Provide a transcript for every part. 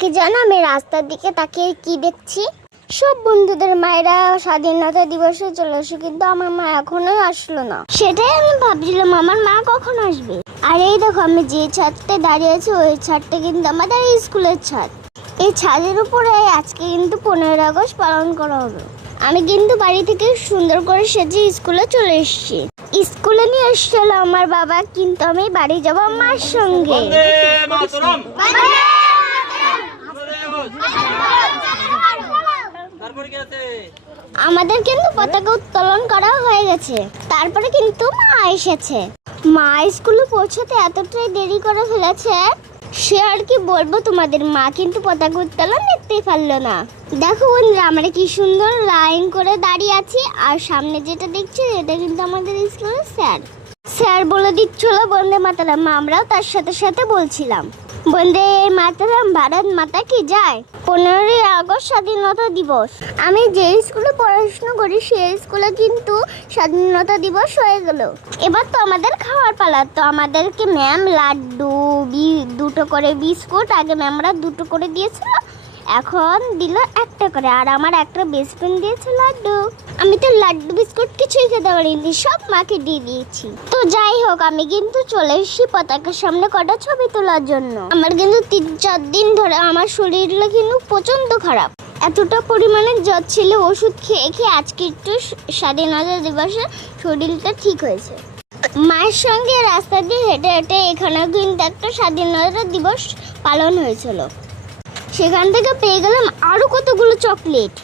কি জানো আমি রাস্তার দিকে তাকিয়ে কি দেখছি? সব বন্ধুদের মায়েরা স্বাধীনতা দিবসে চলে আসে, কিন্তু আমার মা এখনো আসলো না। সেটাই আমি ভাবছিলাম আমার মা কখন আসবে। আর এই দেখো আমি যে ছাদটা দাঁড়িয়ে আছি ওই ছাদটা কিন্তু আমাদের স্কুলের ছাদ। এই ছাদের উপরে আজকে কিন্তু 15 আগস্ট পালন করা হবে। আমি কিন্তু বাড়ি থেকে সুন্দর করে সেজে স্কুলে চলে এসেছি। স্কুলে নিয়ে এসেছিল আমার বাবা, কিন্তু আমি বাড়ি যাব মার সঙ্গে। আমাদের কিন্তু পতাকা উত্তোলন করা হয়ে গেছে। তারপরে কিন্তু মা এসেছে। মা স্কুলে পৌঁছতে এতটাই দেরি করে ফেলেছে, সে আর কি বলবো তোমাদের। মা কিন্তু পতাকা উত্তোলন দেখতেই পারলো না। দেখো বন্ধুরা আমরা কি সুন্দর লাইন করে দাঁড়িয়ে আছি। আর সামনে যেটা দেখছি এটা কিন্তু আমাদের স্কুলের স্যার বলে দিচ্ছিল বন্দে মাতরম। আমরাও তার সাথে সাথে বলছিলাম বন্দে মাতরম, ভারত মাতা কি যায়। 15 আগস্ট স্বাধীনতা দিবস। আমি যে স্কুলে পড়াশোনা করি সেই স্কুলে কিন্তু স্বাধীনতা দিবস হয়ে গেল। এবার তো আমাদের খাওয়ার পালা। তো আমাদেরকে ম্যাম লাড্ডু দুটো করে বিস্কুট, আগে ম্যামরা দুটো করে দিয়েছিল, এখন দিল একটা করে। আর আমার একটা বেস্ট ফ্রেন্ড দিয়েছে লাড্ডু। আমি তো লাড্ডু বিস্কুট কিছুই খেতে পারিনি, সব মাকে দিয়ে দিয়েছি। তো যাই হোক আমি কিন্তু চলে এসেছি পতাকার সামনে কটা ছবি তোলার জন্য। আমার কিন্তু 3-4 দিন ধরে আমার শরীরটা কিন্তু প্রচন্ড খারাপ। এতটা পরিমাণে জ্বর ছিল, ওষুধ খেয়ে খেয়ে আজকে একটু স্বাধীনতা দিবসে শরীরটা ঠিক হয়েছে। মায়ের সঙ্গে রাস্তা দিয়ে হেঁটে হেঁটে এখানেও কিন্তু একটা স্বাধীনতা দিবস পালন হয়েছিল। সেখান থেকে পেয়ে গেলাম আরো কতগুলো চকলেট।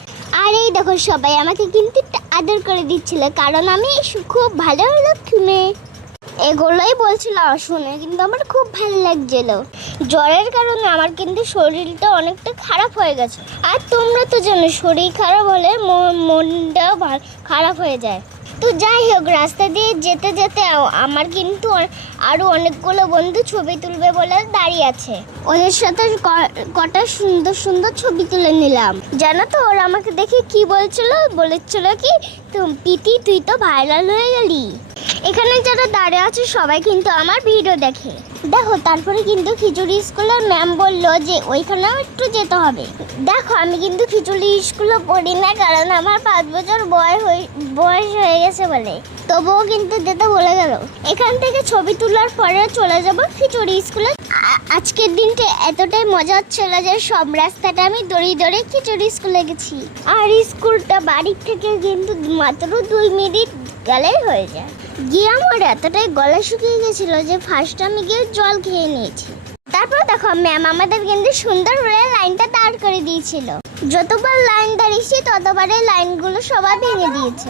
আর এই দেখো সবাই আমাকে কিন্তু আদর করে দিচ্ছিল, কারণ আমি খুব ভালো লক্ষ্মী মেয়ে। এগুলোই বলছিল শুনে কিন্তু আমার খুব ভালো লাগছিল। জ্বরের কারণে আমার কিন্তু শরীরটা অনেকটা খারাপ হয়ে গেছে। আর তোমরা তো জানো শরীর খারাপ হলে মনটাও খারাপ হয়ে যায়। তো যাই হোক রাস্তা দিয়ে যেতে যেতে আমার কিন্তু আরো অনেকগুলো বন্ধু ছবি তুলবে বলে দাঁড়িয়ে আছে। ওদের সাথে কটা সুন্দর সুন্দর ছবি তুলে নিলাম। জানো তো ওরা আমাকে দেখে কি বলেছিল কি, পিতি তুই তো ভাইরাল হয়ে গেলি। এখানে যারা দাঁড়িয়ে আছে সবাই কিন্তু আমার ভিডিও দেখে। দেখো তারপরে কিন্তু খিচুড়ি স্কুলের ম্যাম বললো যে ওইখানেও একটু যেতে হবে। দেখো আমি কিন্তু খিচুড়ি স্কুলে পড়ি না, কারণ আমার 5 বছর বয়স হয়ে গেছে বলে, তবুও কিন্তু যেতে বলে গেল। এখান থেকে ছবি তোলার পরে চলে যাব খিচুড়ি স্কুলে। আজকের দিনটা এতটাই মজা হচ্ছিল যে সব রাস্তাটা আমি দড়ি খিচুড়ি স্কুলে গেছি। আর স্কুলটা বাড়ির থেকে কিন্তু মাত্র 2 মিনিট গেলেই হয়ে যায়। গিয়ে আমার এতটাই গলা শুকিয়ে গেছিল যে ফার্স্ট আমি গিয়ে জল খেয়ে নিয়েছি। তারপর দেখো ম্যাম আমাদের কিন্তু সুন্দর করে লাইনটা দাঁড় করে দিয়েছিল। যতবার লাইন দাঁড়িয়েছি ততবারে লাইনগুলো সবাই ভেঙে দিয়েছে।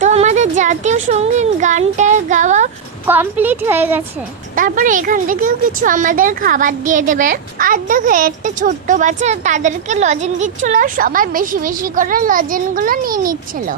তো আমাদের জাতীয় সঙ্গীত গানটা গাওয়া কমপ্লিট হয়ে গেছে। তারপরে এখান থেকেও কিছু আমাদের খাবার দিয়ে দেবে। আর দেখো একটা ছোট্ট বাচ্চা তাদেরকে লজেন দিচ্ছিল, আর সবাই বেশি বেশি করে লজেনগুলো নিয়ে নিচ্ছিল।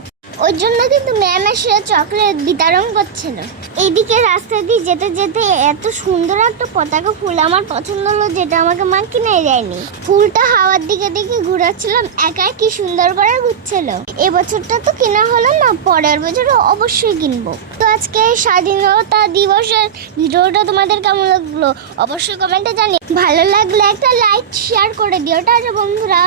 ওই জন্য কিন্তু ম্যাম এসে চকলেট বিতরণ করছিল। এইদিকে রাস্তা দিয়ে যেতে যেতে এত সুন্দর একটা পতাকা ফুল আমার পছন্দ হলো, যেটা আমাকে মা কিনে দেয়নি। ফুলটা হাওয়ার দিকে দিকে ঘুরাচ্ছিলাম, একাই কি সুন্দর করে ঘুরছিল। এবছরটা তো কেনা হলো না, পরের বছর অবশ্যই কিনবো। তো আজকে স্বাধীনতা দিবসের ভিডিওটা তোমাদের কেমন লাগলো অবশ্যই কমেন্টে জানিও। ভালো লাগলে একটা লাইক শেয়ার করে দিও। টাটা বন্ধুরা।